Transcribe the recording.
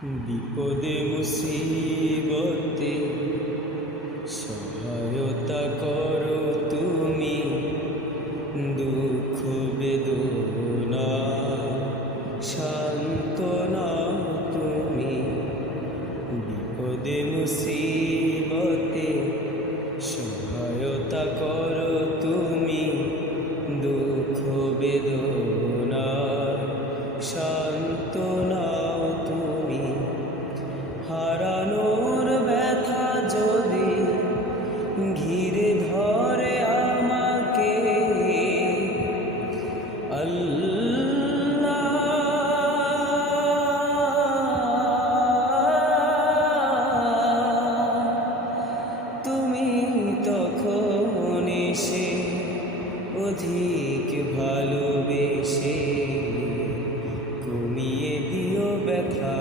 বিপদে মুসিবতে সহায়তা করো তুমি, দুঃখ বেদনা সান্ত্বনা তুমি। বিপদে মুসিবতে সহায়তা করো তুমি, দুঃখ বেদনা সান্ত্বনা তুমি। হারানোর ব্যথা যদি ঘিরে ধরে আমাকে, আল্লাহ তুমি তখন এসে অধিক ভালোবেসে কমিয়ে দিও ব্যথা।